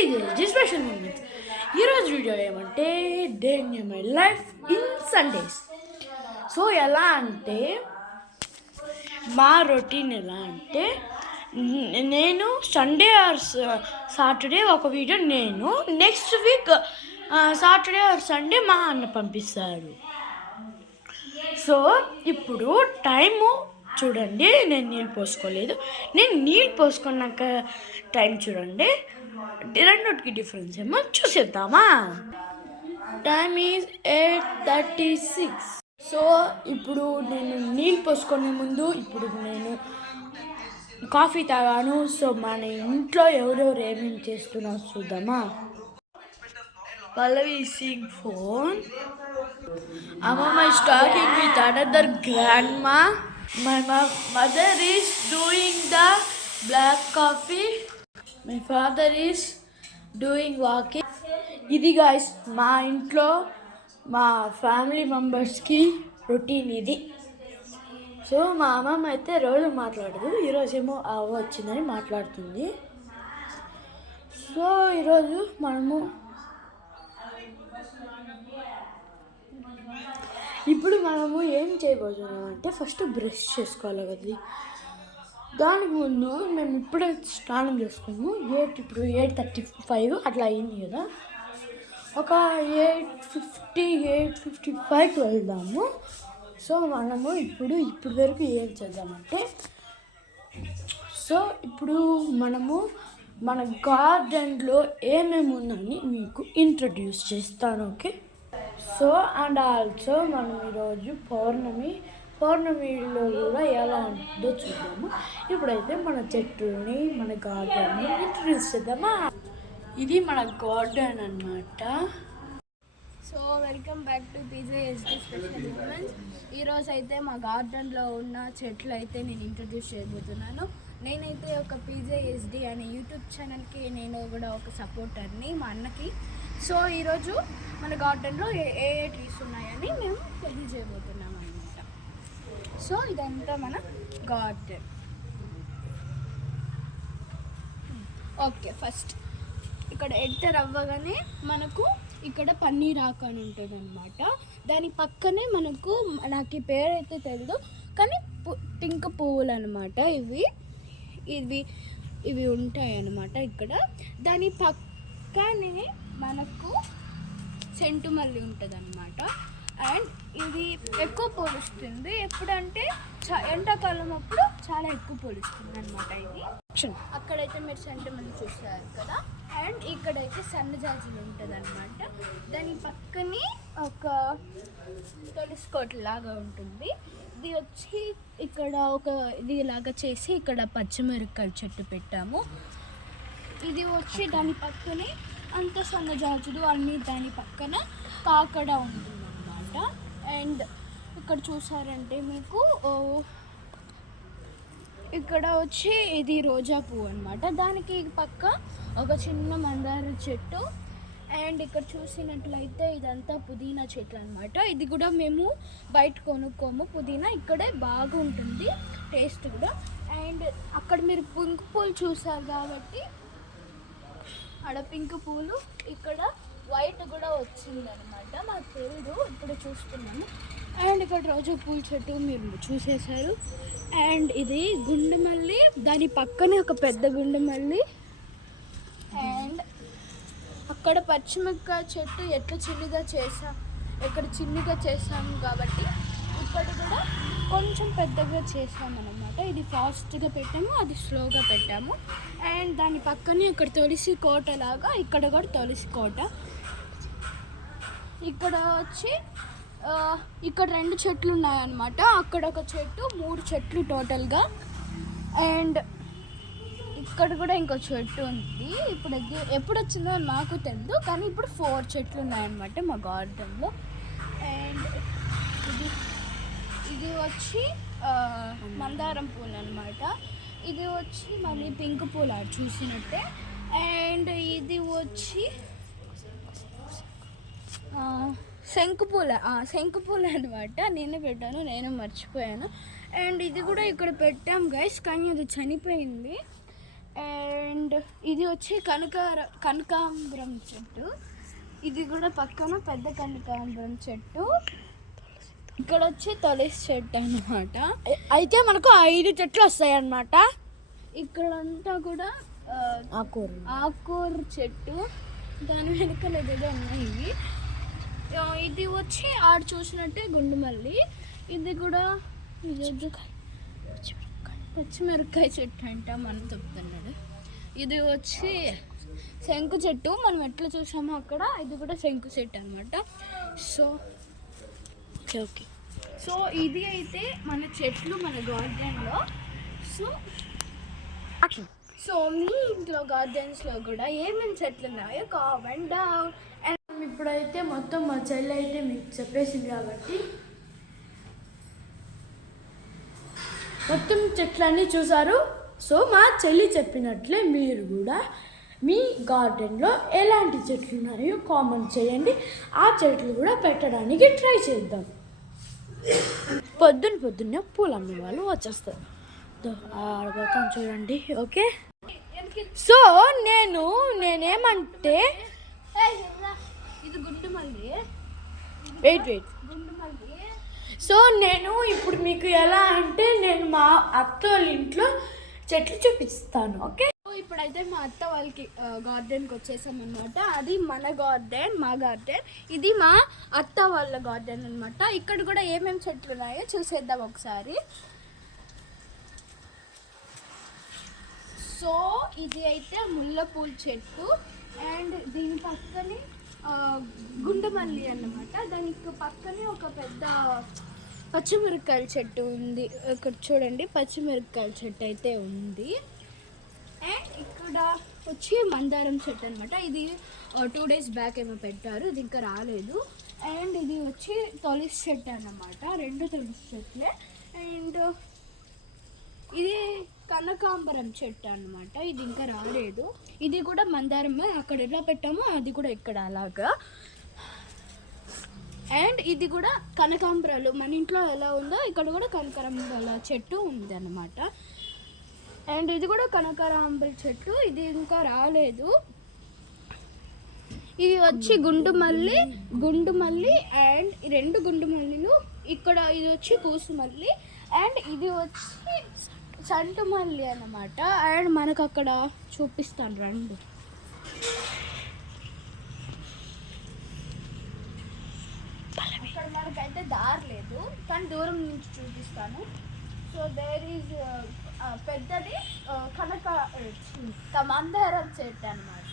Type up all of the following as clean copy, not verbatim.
PJSD special moments. ఈరోజు video ఏమంటే day in my life in Sundays. So ఎలా అంటే మా రొటీన్ ఎలా అంటే నేను సండే ఆర్ సాటర్డే ఒక వీడియో, నేను next week Saturday or Sunday మా అన్న పంపిస్తారు. సో ఇప్పుడు టైము చూడండి, నేను నీళ్ళు పోసుకోలేదు. నేను నీళ్ళు పోసుకున్నాక టైం చూడండి, రెండుకి డిఫరెన్స్ ఏమో చూసేద్దామా. Time is 8:36. సో ఇప్పుడు నేను నీళ్ళు పోసుకునే ముందు ఇప్పుడు నేను కాఫీ తాగాను. సో మన ఇంట్లో ఎవరెవరు ఏమేమి చేస్తున్నారో చూద్దామా. Pallavi is seeing phone. Amma is talking with another grandma. My mother is doing the black coffee. My father is doing walking. ఇది guys మా ఇంట్లో మా ఫ్యామిలీ మెంబర్స్కి రొటీన్ ఇది. సో మా అమ్మమ్మ అయితే రోజు మాట్లాడదు, ఈరోజేమో అవ్వ వచ్చిందని మాట్లాడుతుంది. సో ఈరోజు ఇప్పుడు మనము ఏం చేయబోతున్నాం అంటే ఫస్ట్ బ్రష్ చేసుకోవాలి కదా. దానికి ముందు మేము ఇప్పుడే స్నానం చేసుకున్నాము. ఇప్పుడు 8:35 అట్లా అయింది కదా. ఒక 8:55కి వెళ్దాము. సో మనము ఇప్పుడు వరకు ఏం చేద్దామంటే, సో ఇప్పుడు మనము మన గార్డెన్లో ఏమేమి ఉందని మీకు ఇంట్రడ్యూస్ చేస్తాను, ఓకే. సో అండ్ ఆల్సో మనం ఈరోజు పౌర్ణమిలో కూడా ఎలా ఉంటుందో చూద్దాము. ఇప్పుడైతే మన చెట్టుని మన గార్డెన్ని ఇంట్రడ్యూస్ చేద్దామా. ఇది మన గార్డెన్ అన్నమాట. So welcome back to PJSD special moments. ఈరోజు అయితే మా గార్డెన్లో ఉన్న చెట్లు అయితే నేను ఇంట్రడ్యూస్ చేయబోతున్నాను. నేనైతే ఒక PJSD అనే యూట్యూబ్ ఛానల్కి నేను కూడా ఒక సపోర్టర్ని, మా అన్నకి. సో ఈరోజు మన గార్డెన్లో ఏ ట్రీస్ ఉన్నాయని మేము తెలియజేయబోతున్నాం అన్నమాట. సో ఇదంతా మన గార్డెన్. ఓకే, ఫస్ట్ ఇక్కడ ఎంటర్ అవ్వగానే మనకు ఇక్కడ పన్నీర్ ఆకు అని ఉంటుంది అనమాట. దాని పక్కనే మనకు, నాకు ఈ పేరు అయితే తెలియదు కానీ పింక్ పువ్వులు అనమాట. ఇవి ఉంటాయి అన్నమాట ఇక్కడ. దాని పక్కనే మనకు సెంటు మల్లి ఉంటుంది అనమాట. అండ్ ఇది ఎక్కువ పొలుస్తుంది ఎప్పుడంటే ఎండాకాలం అప్పుడు చాలా ఎక్కువ పొలుస్తుంది అనమాట. ఇది అక్కడైతే మీరు సెంటు మల్లి చూస్తారు కదా. అండ్ ఇక్కడైతే సన్నజాజులు ఉంటుంది అనమాట. దాని పక్కనే ఒక తులసి కోట లాగా ఉంటుంది. ఇది వచ్చి ఇక్కడ ఇది లాగా చేసి ఇక్కడ పచ్చిమిరపకాయల చెట్టు పెట్టాము. ఇది వచ్చి దాని పక్కనే అంత సన్నజాజులు అన్నీ దాని పక్కన కాకడ ఉంటుంది అన్నమాట. అండ్ ఇక్కడ చూసారంటే మీకు ఇక్కడ వచ్చి ఇది రోజా పువ్వు అనమాట. దానికి పక్క ఒక చిన్న మందార చెట్టు. అండ్ ఇక్కడ చూసినట్లయితే ఇదంతా పుదీనా చెట్లు అనమాట. ఇది కూడా మేము బయట కొనుక్కోము, పుదీనా ఇక్కడే బాగా ఉంటుంది టేస్ట్ కూడా. అండ్ అక్కడ మీరు పింక్ పూలు చూసారు కాబట్టి ఆడ పింక్ పూలు, ఇక్కడ వైట్ కూడా వచ్చిందనమాట. మాకు తెలీదు, ఇప్పుడు చూస్తున్నాము. అండ్ ఇక్కడ రోజా పూల చెట్టు మీరు చూసేశారు. అండ్ ఇది గుండెమల్లి, దాని పక్కనే ఒక పెద్ద గుండెమల్లి. అండ్ అక్కడ పచ్చిమిరపకాయ చెట్టు ఇక్కడ చిన్నగా చేసాము కాబట్టి ఇక్కడ కూడా కొంచెం పెద్దగా చేసామన్నమాట. ఇది ఫాస్ట్గా పెట్టాము, అది స్లోగా పెట్టాము. అండ్ దాని పక్కనే ఇక్కడ తులసి కోట లాగా, ఇక్కడ కూడా తులసి కోట. ఇక్కడ వచ్చి ఇక్కడ 2 చెట్లు ఉన్నాయన్నమాట. అక్కడ ఒక చెట్టు, 3 చెట్లు టోటల్గా. అండ్ ఇక్కడ కూడా ఇంకో చెట్టు ఉంది. ఇప్పుడు ఎప్పుడు వచ్చిందో నాకు తెలియదు కానీ ఇప్పుడు 4 చెట్లు ఉన్నాయన్నమాట మా గార్డెన్లో. అండ్ ఇది వచ్చి మందారం పూలు అనమాట. ఇది వచ్చి మళ్ళీ పింక్ పూలు చూసినట్టే. అండ్ ఇది వచ్చి శంకుపూలు అనమాట. నేనే పెట్టాను, నేను మర్చిపోయాను. అండ్ ఇది కూడా ఇక్కడ పెట్టాం గైస్, కానీ అది చనిపోయింది. అండ్ ఇది వచ్చి కనకాంబరం చెట్టు. ఇది కూడా పక్కన పెద్ద కనకాంబరం చెట్టు. ఇక్కడ వచ్చి తులసి చెట్టు అన్నమాట. అయితే మనకు 5 చెట్లు వస్తాయి అన్నమాట. ఇక్కడంతా కూడా ఆకుకూర చెట్టు. దాని వెనకాల ఏదేదో ఉన్నాయి ఇవి. ఇది వచ్చి ఆడు చూసినట్టే గుండుమల్లి. ఇది కూడా పచ్చిమిరపకాయ చెట్టు అంట మనం చెప్తున్నాడు. ఇది వచ్చి శంకు చెట్టు. మనం ఎట్లా చూసామో అక్కడ ఇది కూడా శంకు చెట్టు అనమాట. So okay. సో ఇది అయితే మన చెట్లు మన గార్డెన్లో. సో మీ ఇంట్లో గార్డెన్స్లో కూడా ఏమేమి చెట్లు ఉన్నాయో కామెంట్ డౌన్. అండ్ ఇప్పుడైతే మొత్తం మా చెల్లి అయితే మీకు చెప్పేసింది కాబట్టి మొత్తం చెట్లన్నీ చూసారు. సో మా చెల్లి చెప్పినట్లే మీరు కూడా మీ గార్డెన్లో ఎలాంటి చెట్లు ఉన్నాయో కామెంట్ చేయండి. ఆ చెట్లు కూడా పెట్టడానికి ట్రై చేద్దాం. పొద్దున్నే పూలు అమ్మే వాళ్ళు వచ్చేస్తారు. ఆడబోతాం చూడండి. ఓకే. సో నేనేమంటే ఇది గుండుమల్లి. వెయిట్ గుండుమల్లి. సో నేను ఇప్పుడు మీకు ఎలా అంటే నేను మా అత్త వాళ్ళ ఇంట్లో చెట్లు చూపిస్తాను. ఓకే. ఇప్పుడైతే మా అత్త వాళ్ళకి గార్డెన్కి వచ్చేసామన్నమాట. అది మన గార్డెన్, మా గార్డెన్. ఇది మా అత్త వాళ్ళ గార్డెన్ అనమాట. ఇక్కడ కూడా ఏమేమి చెట్లు ఉన్నాయో చూసేద్దాం ఒకసారి. సో ఇది అయితే ముల్లపూల చెట్టు. అండ్ దీని పక్కనే గుండుమల్లి అన్నమాట. దానికి పక్కనే ఒక పెద్ద పచ్చిమిరపకాయల చెట్టు ఉంది. ఇక్కడ చూడండి, పచ్చిమిరపకాయల చెట్టు అయితే ఉంది. అండ్ ఇక్కడ వచ్చి మందారం చెట్టు అనమాట. ఇది 2 days బ్యాక్ ఏమో పెట్టారు, ఇది ఇంకా రాలేదు. అండ్ ఇది వచ్చి తులసి చెట్టు అన్నమాట. 2 తులసి చెట్లే. అండ్ ఇది కనకాంబరం చెట్టు అన్నమాట. ఇది ఇంకా రాలేదు. ఇది కూడా మందారం, అక్కడ ఎలా పెట్టామో అది కూడా ఇక్కడ అలాగా. అండ్ ఇది కూడా కనకాంబరాలు మన ఇంట్లో ఎలా ఉందో ఇక్కడ కూడా కనకాంబరాల చెట్టు ఉంది అన్నమాట. అండ్ ఇది కూడా కనకాంబర చెట్టు, ఇది ఇంకా రాలేదు. ఇది వచ్చి గుండుమల్లి. అండ్ 2 గుండుమల్లిలు. ఇక్కడ ఇది వచ్చి కూసుమల్లి. అండ్ ఇది వచ్చి సంటుమల్లి అన్నమాట. అండ్ మనకు అక్కడ చూపిస్తాను రండి. అక్కడ మనకైతే దారి లేదు, కానీ దూరం నుంచి చూపిస్తాను. సో దేర్ ఈజ్ పెద్దది మందారం చెట్టు అనమాట.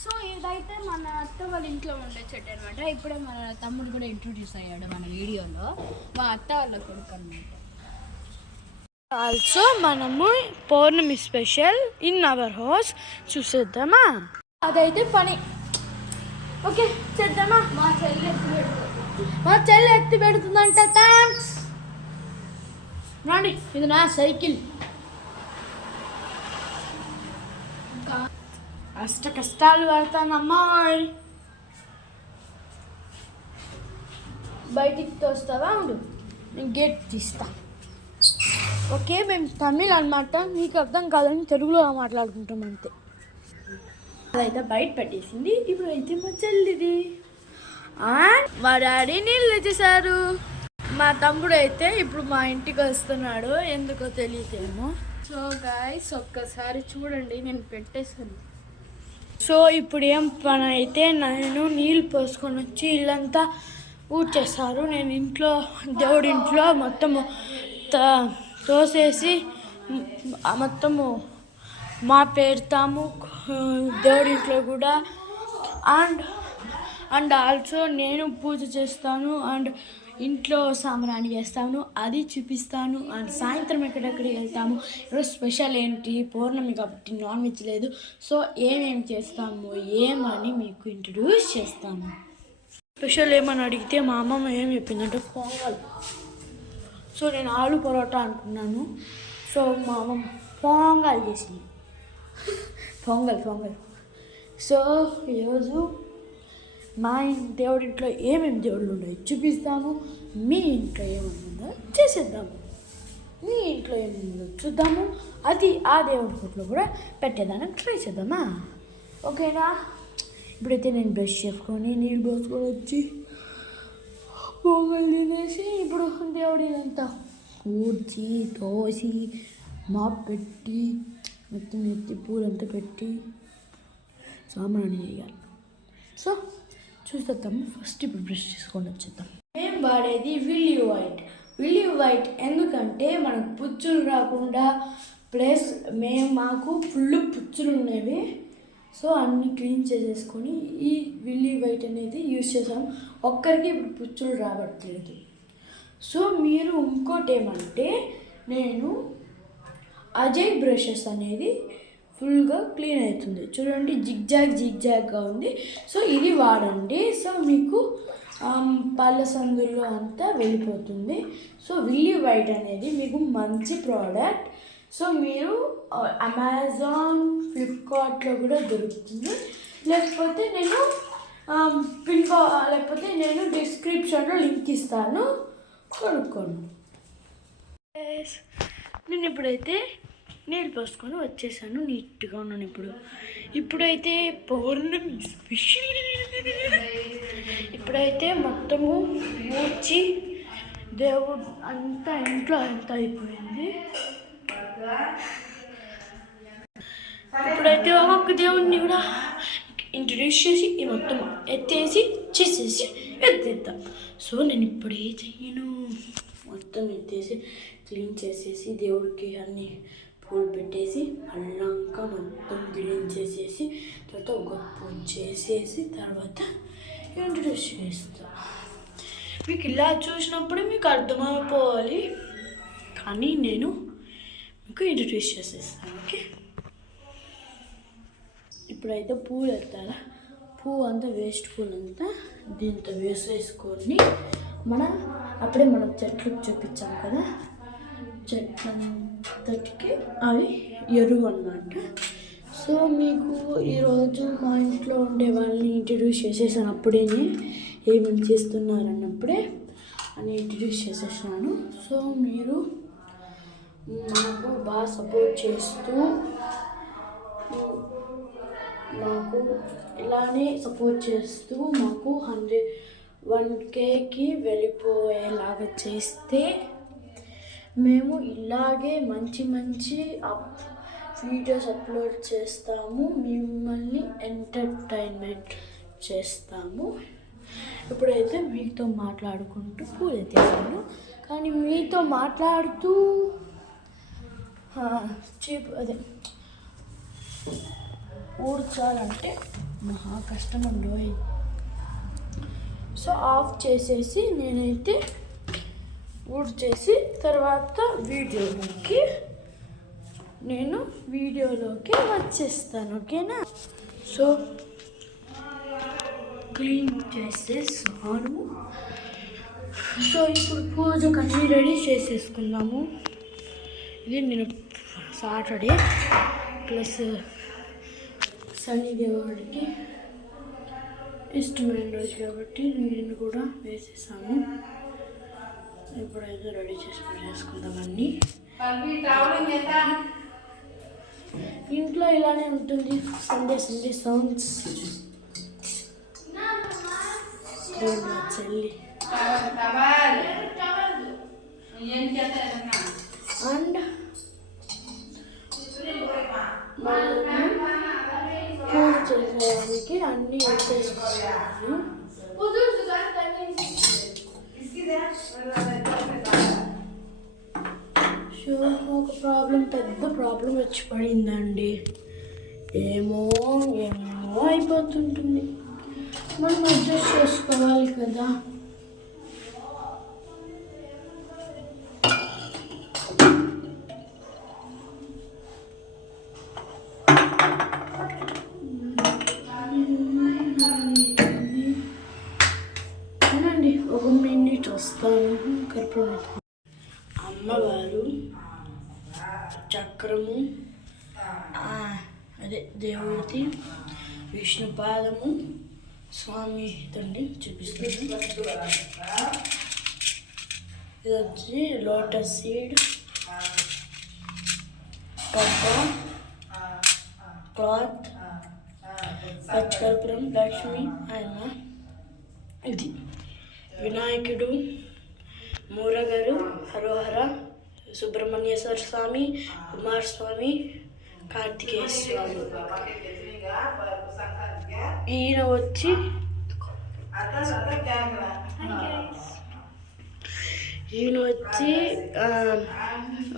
సో ఇదైతే మన అత్త వాళ్ళ ఇంట్లో ఉండే చెట్టు అనమాట. ఇప్పుడే మన తమ్ముడు కూడా ఇంట్రొడ్యూస్ అయ్యాడు మన వీడియోలో. మా అత్త వాళ్ళ కొడుకు అనమాట. ఆల్సో మనము పౌర్ణమి స్పెషల్ ఇన్ అవర్ హౌస్ చూసేద్దామా? అదైతే పని. ఓకే చేద్దామా? మా చెల్లి ఎత్తి పెడుతుందంట. థ్యాంక్స్. రండి, ఇది నా సైకిల్. కష్టాలు పడతానమ్మాయి. బయటికి తోస్తావా? ఉండు, నేను గేట్ తీస్తా. ఓకే, మేము తమిళ్ అనమాట, మీకు అర్థం కాదని తెలుగులో మాట్లాడుకుంటాం అంతే. అదైతే బయట పెట్టేసింది. ఇప్పుడు అయితే మా చెల్లిది. అండ్ మా డాడీ నీళ్ళు తెచ్చేసారు. మా తమ్ముడు అయితే ఇప్పుడు మా ఇంటికి వస్తున్నాడు, ఎందుకో తెలియదేమో. సో గైస్ ఒక్కసారి చూడండి, నేను పెట్టేసాను. సో ఇప్పుడు ఏం పని అయితే నేను నీళ్ళు పోసుకొని వచ్చి ఇల్లంతా ఊడ్చేస్తారు. నేను ఇంట్లో దేవుడి ఇంట్లో మొత్తము తోసేసి మొత్తము పెడతాము దేవుడి ఇంట్లో కూడా. అండ్ ఆల్సో నేను పూజ చేస్తాను అండ్ ఇంట్లో సాంబ్రాణి చేస్తాను, అది చూపిస్తాను. అండ్ సాయంత్రం ఎక్కడెక్కడికి వెళ్తాము, ఈరోజు స్పెషల్ ఏంటి, పౌర్ణమి కాబట్టి నాన్ వెజ్ లేదు. సో ఏమేమి చేస్తాము ఏమని మీకు ఇంట్రడ్యూస్ చేస్తాను. స్పెషల్ ఏమని అడిగితే మా అమ్మమ్మ ఏం చెప్పిందంటే పొంగల్. సో నేను ఆలు పరోటా అనుకున్నాను. సో మా అమ్మమ్మ పొంగల్ చేసింది. పొంగల్. సో ఈరోజు మా దేవుడి ఇంట్లో ఏమేమి దేవుళ్ళు ఉన్నాయో చూపిస్తాము, మీ ఇంట్లో ఏమేమి ఉందో చేసేద్దాము. మీ ఇంట్లో ఏముందో చూద్దాము. అది ఆ దేవుడి ఫోటోలో కూడా పెట్టేదానికి ట్రై చేద్దామా? ఓకేనా? ఇప్పుడైతే నేను బ్రష్ చేసుకొని నీళ్ళు పోసుకొని వచ్చి పొంగల్ తినేసి ఇప్పుడు దేవుడి అంతా ఊడ్చి తోసి మాప్ పెట్టి మొత్తం ఎత్తి పూలంతా పెట్టి సామాన్లు చేయాలి. సో చూసేద్దాము. ఫస్ట్ ఇప్పుడు బ్రష్ చేసుకొని వచ్చేద్దాం. మేము వాడేది విల్లీ వైట్ ఎందుకంటే మనకు పుచ్చులు రాకుండా, ప్లస్ మాకు ఫుల్ పుచ్చులు ఉన్నవి. సో అన్నీ క్లీన్ చేసేసుకొని ఈ విల్లీ వైట్ అనేది యూజ్ చేసాం. ఒక్కరికి ఇప్పుడు పుచ్చులు రావట్లేదు. సో మీరు ఇంకోటి ఏమంటే, నేను అజయ్ బ్రషెస్ అనేది ఫుల్గా క్లీన్ అవుతుంది. చూడండి, జిగ్జాగ్గా ఉంది. సో ఇది వాడండి. సో మీకు పళ్ళ సందుల్లో అంతా వెళ్ళిపోతుంది. సో విల్లీ వైట్ అనేది మీకు మంచి ప్రోడక్ట్. సో మీరు అమెజాన్, ఫ్లిప్కార్ట్లో కూడా దొరుకుతుంది. లేకపోతే నేను డిస్క్రిప్షన్లో లింక్ ఇస్తాను, కొనుక్కోండి. నేను ఇప్పుడైతే నీళ్ళు పోసుకొని వచ్చేసాను. నీట్గా ఉన్నాను. ఇప్పుడైతే పౌర్ణమి స్పెషల్. ఇప్పుడైతే మొత్తము ఊడ్చి దేవుడు అంతా ఇంట్లో అంతా అయిపోయింది. ఇప్పుడైతే ఒక్కొక్క దేవుడిని కూడా ఇంట్రడ్యూస్ చేసి ఈ మొత్తం ఎత్తేసి చేసేసి ఎత్తేద్దాం. సో నేను ఇప్పుడే చెయ్యను. మొత్తం ఎత్తేసి క్లీన్ చేసేసి దేవుడికి అన్ని పూలు పెట్టేసి అల్లంక మొత్తం క్లీన్ చేసేసి తర్వాత ఒక పూజ చేసేసి తర్వాత ఇంట్రడ్యూస్ చేస్తా. మీకు ఇలా చూసినప్పుడు మీకు అర్థమైపోవాలి, కానీ నేను మీకు ఇంట్రడ్యూస్ చేసేస్తాను. ఓకే, ఇప్పుడైతే పూలు ఎత్తాలా. పువ్వు అంతా వేస్ట్ పూలు అంతా దీంతో వేసేసుకొని అప్పుడే మనం చెట్లకు చూపించాం కదా, చెట్లంతటికి అవి ఎరువు అన్నమాట. సో మీకు ఈరోజు మా ఇంట్లో ఉండే వాళ్ళని ఇంట్రడ్యూస్ చేసేసాను. అప్పుడే ఏమేమి చేస్తున్నారన్నప్పుడే అని ఇంట్రడ్యూస్ చేసేసాను. సో మీరు మాకు బాగా సపోర్ట్ చేస్తూ మాకు ఇలానే సపోర్ట్ చేస్తూ మాకు 100Kకి వెళ్ళిపోయేలాగా చేస్తే మేము ఇలాగే మంచి వీడియోస్ అప్లోడ్ చేస్తాము, మిమ్మల్ని ఎంటర్టైన్మెంట్ చేస్తాము. ఇప్పుడైతే మీతో మాట్లాడుకుంటూ పూలు ఎత్తేసాను. కానీ మీతో మాట్లాడుతూ ఊడ్చాలంటే మహా కష్టం ఉండోయ్. సో ఆఫ్ చేసేసి నేనైతే ఊడ్చేసి తర్వాత వీడియోలోకి వచ్చేస్తాను. ఓకేనా? సో క్లీన్ చేసేసాను. సో ఇప్పుడు పూజకు అన్నీ రెడీ చేసేసుకుందాము. ఇది నేను సాటర్డే ప్లస్ శని దేవుడికి ఇష్టమైన రోజు కాబట్టి నేను కూడా వేసేసాను. ఇప్పుడైతే రెడీ చేసుకుందాం అన్నీ. ఇంట్లో ఇలానే ఉంటుంది. Sunday sounds. చెల్లి అండ్ పూజ చేసేదానికి అన్నీ వచ్చేసుకున్నాను. సో ఒక పెద్ద ప్రాబ్లం వచ్చి పడిందండి. ఏమో అయిపోతుంటుంది. మనం అడ్జస్ట్ చేసుకోవాలి కదా. అవునండి, ఒక మినిట్ వస్తాను. కర్పూరం అమ్మవారు, చక్రము, అదే దేవుడిది విష్ణుపాదము, స్వామి తండ్రి చూపిస్తాను. ఇది వచ్చి లోటస్ సీడ్, డబ్బా, క్లాత్, పచ్చకర్పూరం, లక్ష్మి ఆయన ఇది వినాయకుడు, మూరగరు, హరోహర, సుబ్రహ్మణ్యేశ్వర స్వామి, కుమారస్వామి, కార్తికేయ స్వామి. ఈయన వచ్చి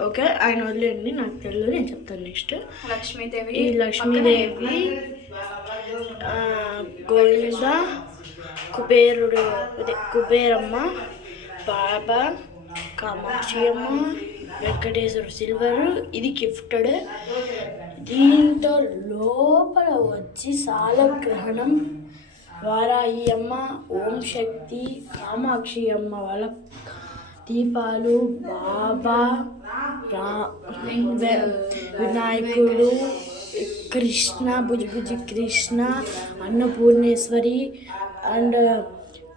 ఓకే ఆయన వదిలేండి, నాకు తెలియదు, నేను చెప్తాను నెక్స్ట్. లక్ష్మీదేవి, ఈ లక్ష్మీదేవి, గోవింద, కుబేరుడు, అదే కుబేరమ్మ, బాబా, కామాక్షి అమ్మ, వెంకటేశ్వర సిల్వర్. ఇది గిఫ్టెడ్. దీంతో లోపల వచ్చి సాలగ్రహణం, వారాహి అమ్మ, ఓం శక్తి, కామాక్షి అమ్మ వాళ్ళ దీపాలు, బాబా, వినాయకుడు, కృష్ణ, భుజి కృష్ణ, అన్నపూర్ణేశ్వరి అండ్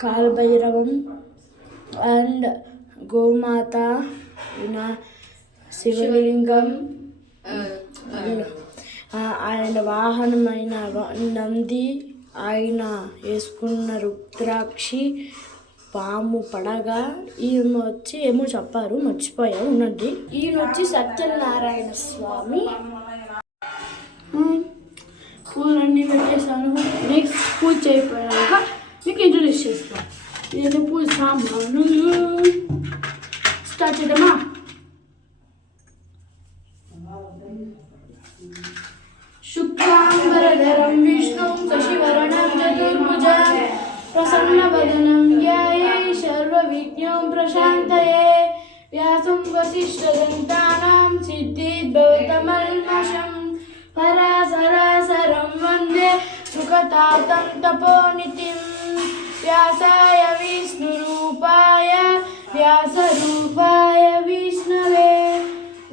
కాలభైరవం అండ్ గోమాత, శివలింగం ఆయన వాహనమైన నంది, ఆయన వేసుకున్న రుద్రాక్షి, పాము పడగ. ఈయన వచ్చి ఏమో చెప్పారు, మర్చిపోయా, ఉన్నది. ఈయన వచ్చి సత్యనారాయణ స్వామి. పూలన్నీ పెట్టేశాను. నెక్స్ట్ పూజ చేయకపోయాక మీకు ఇంట్రడ్యూస్ చేస్తాను. ఇదైతే పూజ సామాను. స్టార్ట్ చేద్దామా? శుక్లాంబరధరం విష్ణుం శశివర్ణం చతుర్భుజం ప్రసన్నవదనం ధ్యాయే సర్వవిఘ్నోం ప్రశాంతయే వ్యాసం వసిష్ఠదంతానాం సిద్ధిర్భవతమల్మషం పరాశరాసరం వందే సుఖతాతం తపోనితిం వ్యాసాయ విష్ణురూపాయ వ్యాసరూపాయ విష్ణవే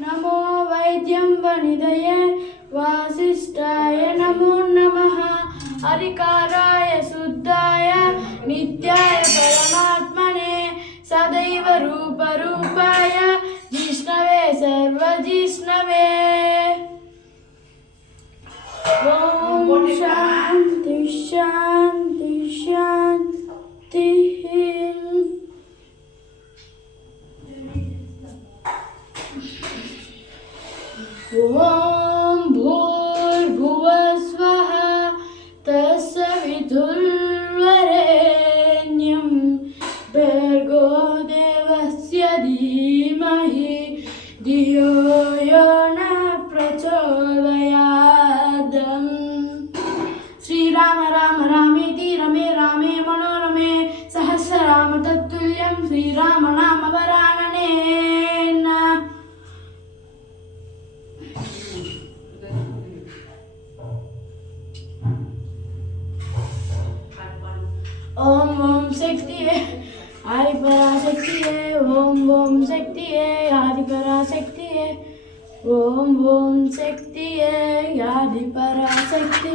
నమో వైద్యం వనిదయే వాసిష్ఠాయ నమో నమః హరికారాయ శుద్ధాయ నిత్యాయ పరమాత్మనే సదైవ రూపరూపాయ జిష్ణవే సర్వజిష్ణవే. ఓం శాంతి శాంతి శాంతి. ఓం భూర్భువస్వః తస్సవితుర్వరేణ్యం భర్గో దేవస్య ధీమహి ధియో యో న ప్రచోదయాద్. శ్రీరామ రామ రామేతి రమే రామే మనోరమే సహస్రనామ తత్తుల్యం శ్రీరామ నామ వరాననే. ఓం ఓం శక్తియే ఆదిపరాశక్తియే, ఓం ఓం శక్తియే ఆదిపరాశక్తియే, ఓం ఓం శక్తియే ఆదిపరాశక్తి.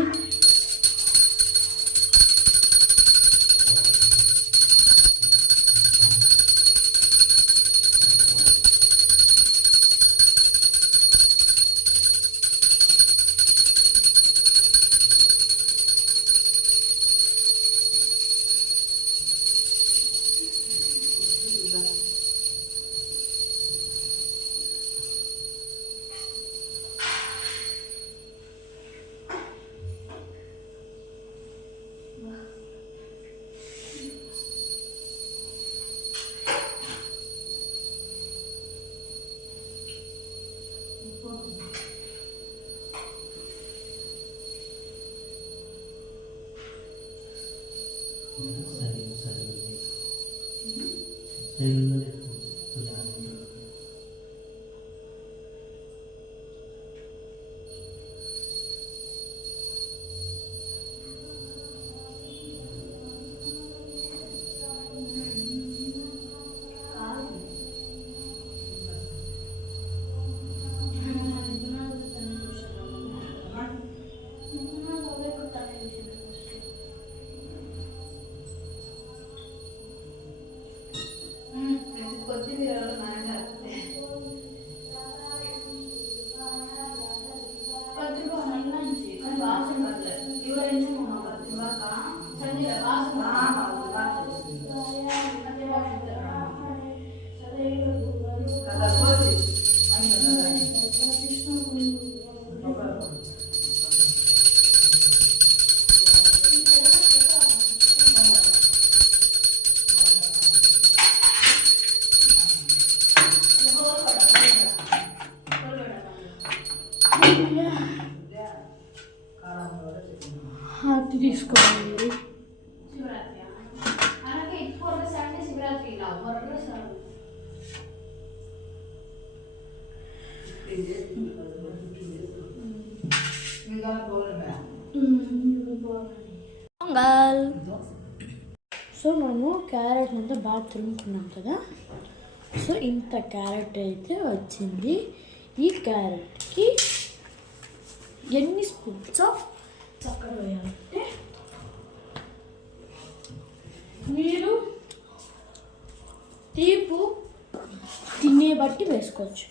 పొంగల్. సో మనము క్యారెట్ అంతా బాగా తురుముకున్నాం కదా. సో ఇంత క్యారెట్ అయితే వచ్చింది. ఈ క్యారెట్కి ఎన్ని స్పూన్స్ ఆఫ్ చక్కెర వేయాలంటే మీరు తీపు తినే బట్టి వేసుకోవచ్చు.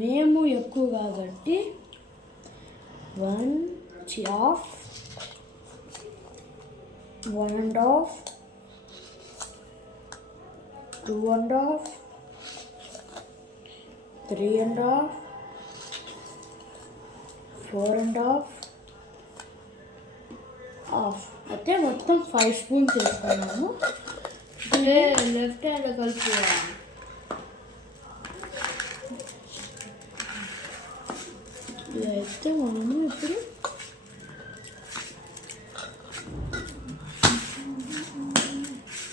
మేము ఎక్కువ కాబట్టి 1.5, 1.5, 2.5, 3.5, 4.5 అయితే మొత్తం 5 స్పూన్స్ వేసుకున్నాము. లెఫ్ట్ హ్యాండ్ కలిపి ఇదైతే మనము ఇప్పుడు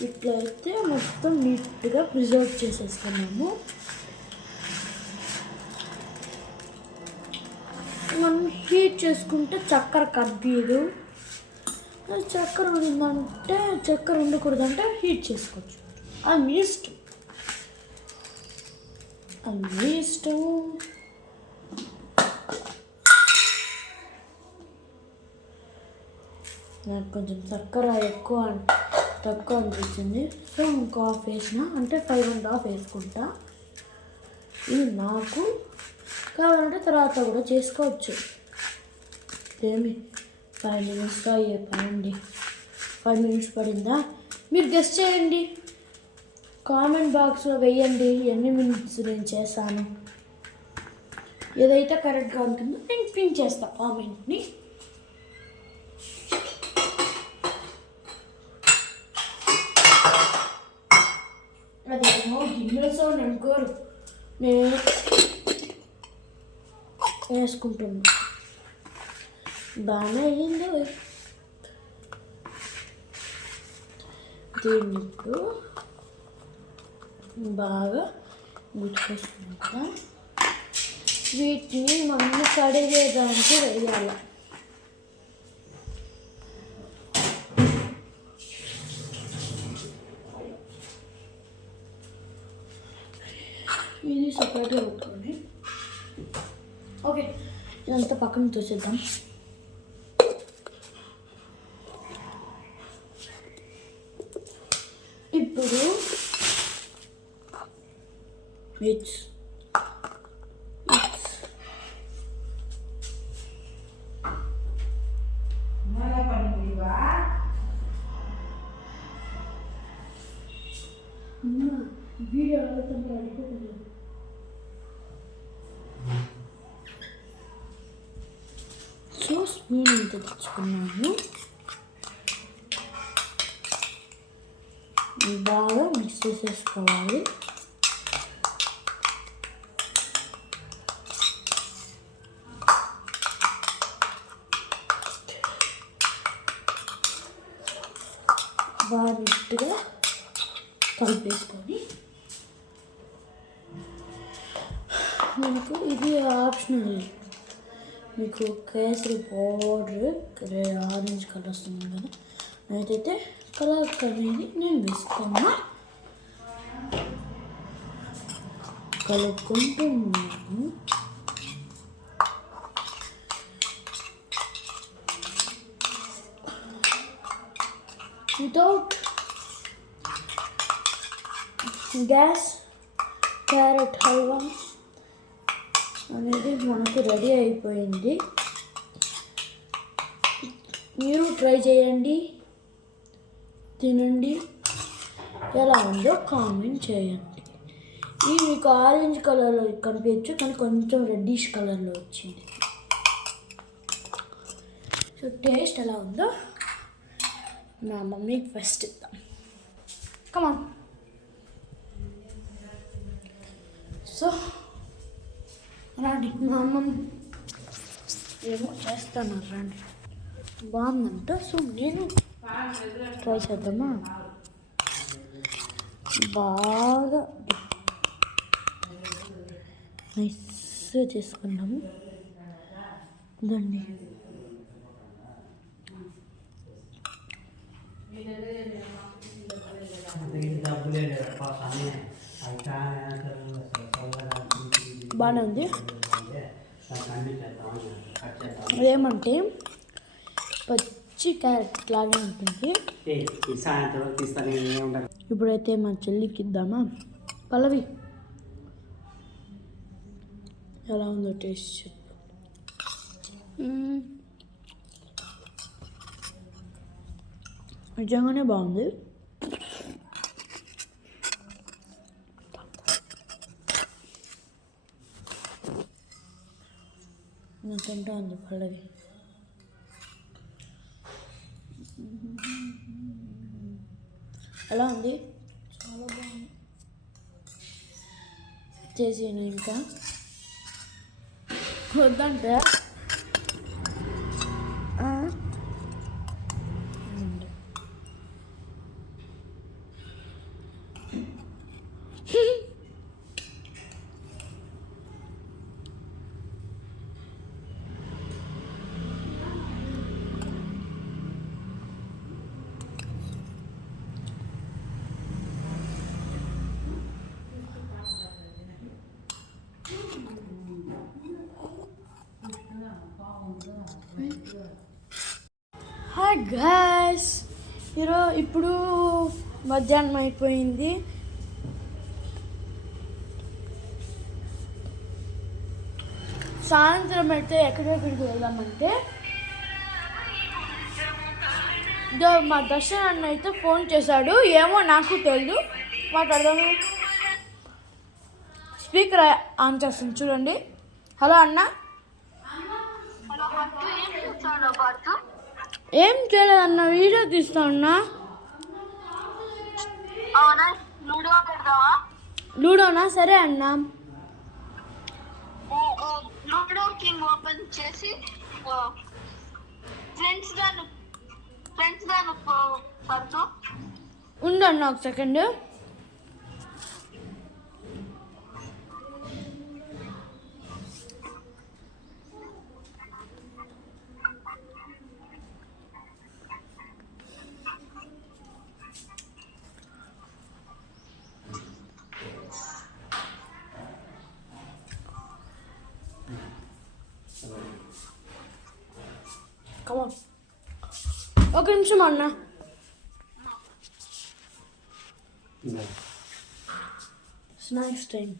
ఇట్లా అయితే మొత్తం నీట్గా ప్రిజర్వ్ చేసేసుకున్నాము. మనం హీట్ చేసుకుంటే చక్కెర కబ్బీదు, చక్కెర ఉందంటే చక్కెర ఉండకూడదంటే హీట్ చేసుకోవచ్చు. అది మీ ఇష్టం, అది మీ ఇష్టం. నాకు కొంచెం చక్కెర తక్కువ అనిపించింది. సో ఇంకో హాఫ్ వేసిన, అంటే 5.5 వేసుకుంటా. ఇది నాకు కావాలంటే తర్వాత కూడా చేసుకోవచ్చు. ఏమి 5 మినిట్స్లో అయ్యే పనండి. 5 మినిట్స్ పడిందా? మీరు గెస్ట్ చేయండి, కామెంట్ బాక్స్లో వేయండి ఎన్ని మినిట్స్ నేను చేశాను. ఏదైతే కరెక్ట్గా ఉంటుందో నేను పిన్ చేస్తాను కామెంట్ని. అదేమో గిన్నెల సౌండ్ అనుకోరు, నేను వేసుకుంటున్నా. బాగానే అయ్యింది. దీన్ని ఇప్పుడు బాగా గుర్తుకొస్తుంది కదా. వీటిని మనం కడిగేదానికి వేయాలి. ఇది సపరేట్గా పెట్టుకోండి. ఓకే, ఇదంతా పక్కన తోసేద్దాం. ఇప్పుడు ఇట్స్ వీడియో అడుగుతుంది. సో స్పూన్ ఇంత తెచ్చుకున్నాను. బాగా మిక్స్ చేసేసుకోవాలి. బాగా నీట్గా కలిపేసుకొని, మనకు ఇది ఆప్షనల్. మీకు కేసరి పౌడర్ ఆరెంజ్ కలర్ వస్తుంది కదా, అయితే కలర్ అనేది నేను వేసుకున్నా. కలుపుకుంటున్నాను. వితౌట్ గ్యాస్ క్యారెట్ హల్వా అనేది మనకు రెడీ అయిపోయింది. మీరు ట్రై చేయండి, తినండి, ఎలా ఉందో కామెంట్ చేయండి. ఇది మీకు ఆరెంజ్ కలర్లో కనిపించచ్చు, కానీ కొంచెం రెడ్డిష్ కలర్లో వచ్చింది. సో టేస్ట్ ఎలా ఉందో నా మమ్మీకి ఫస్ట్ ఇద్దాం. కమాన్. సో రండి, మా అమ్మ ఏమో చేస్తాను, రండి. బాగుందంట. సో నేను ట్రై చేద్దామా? బాగా నైస్ చేసుకున్నాము దాన్ని. బాగానే ఉంది. ఏమంటే పచ్చి క్యారెట్ లాగే ఉంటుంది. ఇప్పుడైతే మా చెల్లికి ఇద్దామా. పల్లవి ఎలా ఉందో టేస్ట్ చెప్పు. నిజంగానే బాగుంది. నాకు తింటా ఉంది పల్లవి. ఎలా ఉంది? చాలా బాగుంది. చేసేను ఇంకా వద్దంటే హాయ్ గాయ్స్, ఇప్పుడు మధ్యాహ్నం అయిపోయింది. సాయంత్రం అయితే ఎక్కడెక్కడికి వెళ్దామంటే మా దర్శన్ అన్న అయితే ఫోన్ చేశాడు. ఏమో నాకు తెలియదు, మాట్లాడదాము. స్పీకర్ ఆన్ చేస్తుంది చూడండి. హలో అన్న. ఏం చేయలేదన్న, వీడియో తీస్తా ఉన్నా. లూడోనా? సరే అన్న. లూడో కింగ్ ఓపెన్ చేసి ఫ్రెండ్స్ గాను ఉండు అన్న ఒక సెకండ్. ఒక నిమిషం అన్న. Snacks time.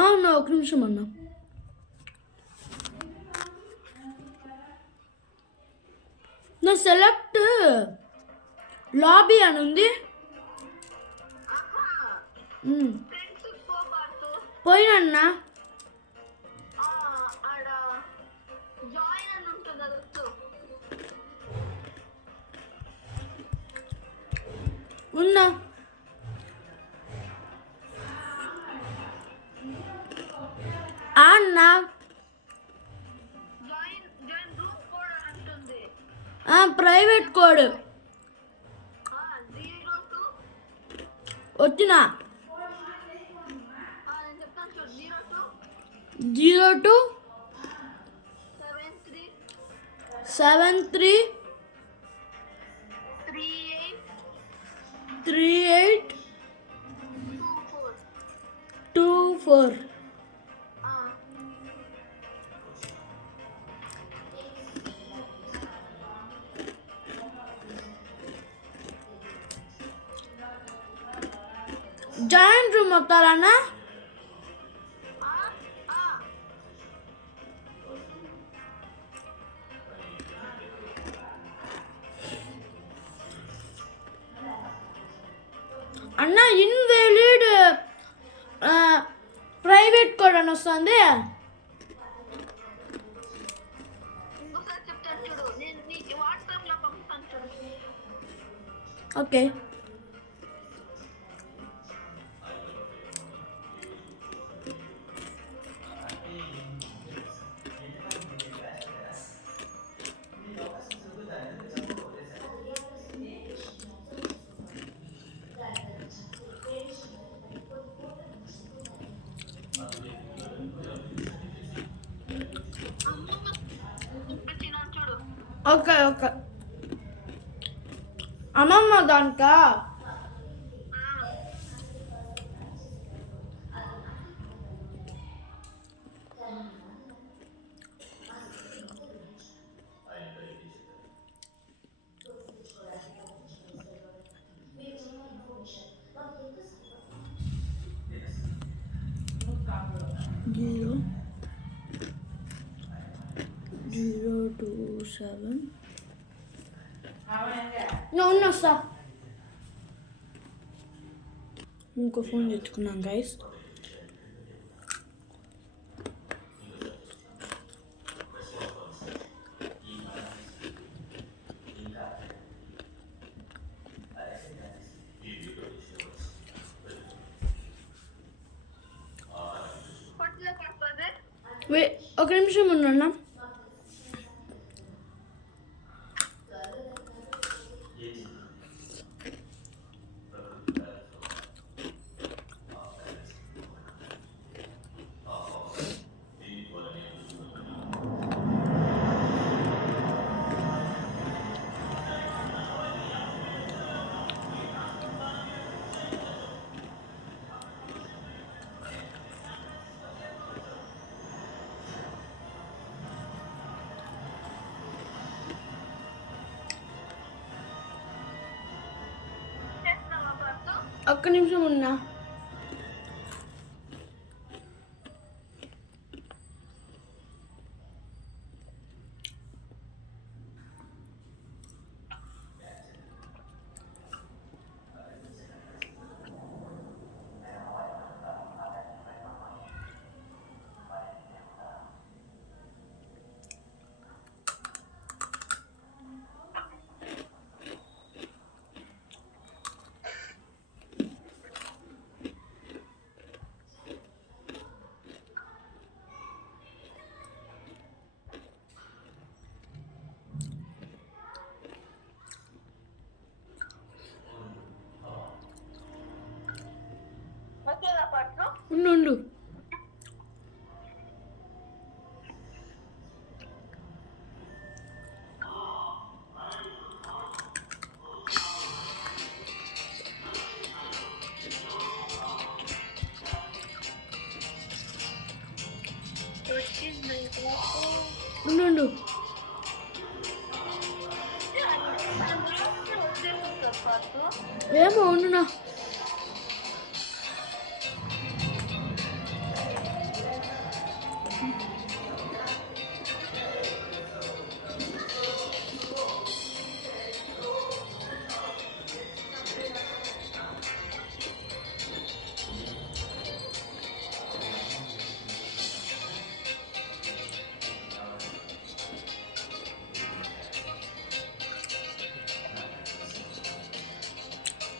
అవునా, ఒక నిమిషం అన్న. నా సెలెక్ట్ లాబీ అని ఉంది. పోయినా ఉన్నా. అన్నా ప్రైవేట్ కోడ్ వచ్చిన 02 73 38 24. జాయింట్ రూమ్ వస్తారన్నా? అన్న ఇన్వాలిడ్ ప్రైవేట్ కోడ్ అని వస్తుంది. ఇంకోసారి చెప్తాను చూడు, నేను నీకు వాట్సాప్ లో పంపుతాను చూడు. ఓకే. పంపించినాను చూడు. Okay okay. అమ్మమ్మ దానికా? జీరో 027 ఉన్నా సార్. ఇంకో ఫోన్ తెచ్చుకున్నాం గైస్. పట్ల పడుతుంది. ఒక నిమిషం ఉన్నా. చేస్తున్నావా పట్టు? ఒక్క నిమిషం ఉన్నా. ఓకేనా పట్టు? ఉండు. వచ్చింది ఉండు. వచ్చేస్తుంది పట్టు. ఏమో ఉండునా.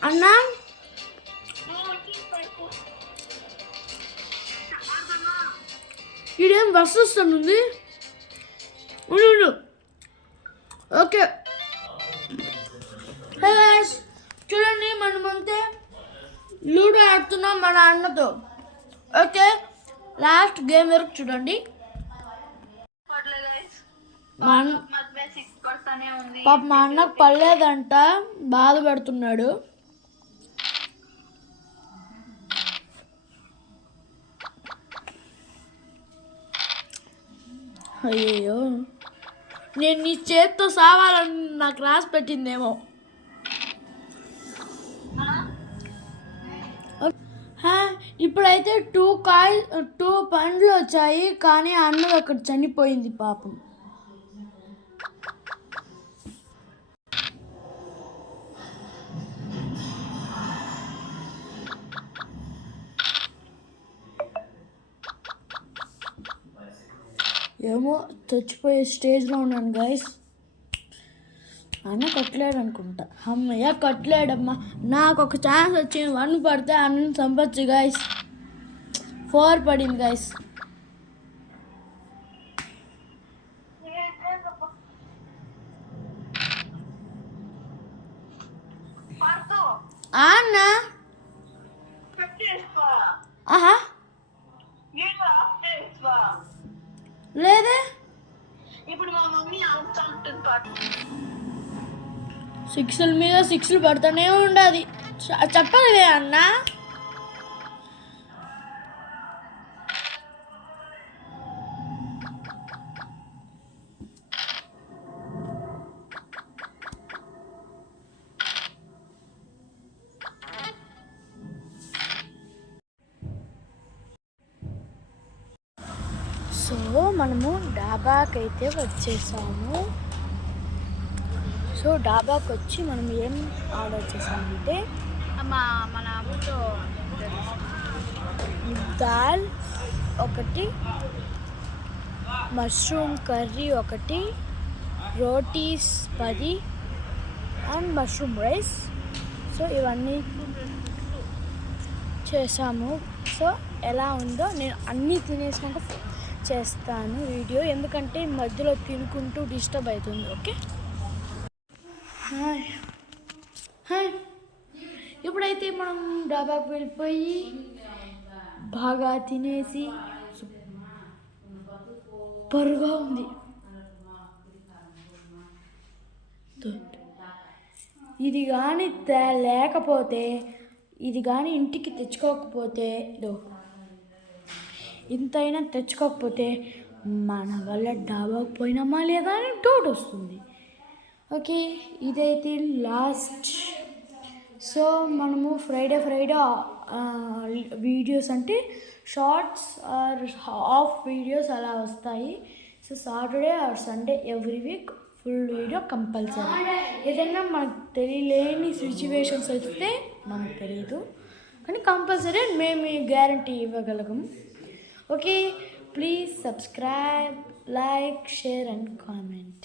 అన్నా ఇదేం బస్సు వస్తుంది. ఉండు. ఓకే హే గైస్, చూడండి మనమంతే లూడో ఆడుతున్నాం మన అన్నతో. ఓకే, లాస్ట్ గేమ్ వరకు చూడండి. పాప మా అన్నకు పడలేదంట, బాధపడుతున్నాడు. అయ్యో, నేను నీ చేత్తో సావాలని నాకు రాసి పెట్టిందేమో. హా, ఇప్పుడైతే 2 పండ్లు వచ్చాయి, కానీ అన్నది ఒకటి చనిపోయింది పాపం. ఏమో చచ్చిపోయే స్టేజ్లో ఉన్నాను గైస్. అన్న కట్టలేడు అనుకుంటా. అమ్మయ్య కట్టలేడమ్మా. నాకు ఒక ఛాన్స్ వచ్చింది. 1 పడితే అన్న చంపచ్చు గైస్. 4 పడింది గైస్. పడుతూ అన్న పెట్టేసుకో. ఆహా గేమ్ ఆఫ్ చేసుకో. లేదే. ఇప్పుడు మా మమ్మీ అవుతా ఉంటుంది పాటు. 6ల మీద 6లు పడుతూనే ఉండాలి. చెప్పలేవే అన్న. సో మనము డాబాకైతే వచ్చేసాము. సో డాబాకి వచ్చి మనం ఏం ఆర్డర్ చేసామంటే మన అమ్మతో దాల్ ఒకటి, మష్రూమ్ కర్రీ ఒకటి, rotis 10 and mushroom rice. So ఇవన్నీ చేసాము. సో ఎలా ఉందో నేను అన్నీ తినేసినాక చేస్తాను వీడియో, ఎందుకంటే మధ్యలో తినుకుంటూ డిస్టర్బ్ అవుతుంది. Okay, hi hi. ఇప్పుడైతే మనం డాబాకి వెళ్ళిపోయి బాగా తినేసి సూపర్గా ఉంది. ఇది కానీ లేకపోతే, ఇది కానీ ఇంటికి తెచ్చుకోకపోతే, ఇంతైనా తెచ్చుకోకపోతే మన వల్ల డాబాకు పోయినామా లేదా అని డౌట్ వస్తుంది. ఓకే, ఇదైతే లాస్ట్. సో మనము ఫ్రైడే వీడియోస్ అంటే షార్ట్స్ ఆర్ హాఫ్ వీడియోస్ అలా వస్తాయి. So Saturday or Sunday every week full video compulsory. ఏదైనా మనకు తెలియలేని సిచ్యువేషన్స్ వస్తే మనకు తెలియదు, కానీ కంపల్సరీ మేము గ్యారంటీ ఇవ్వగలము. Okay, please subscribe, like, share and comment.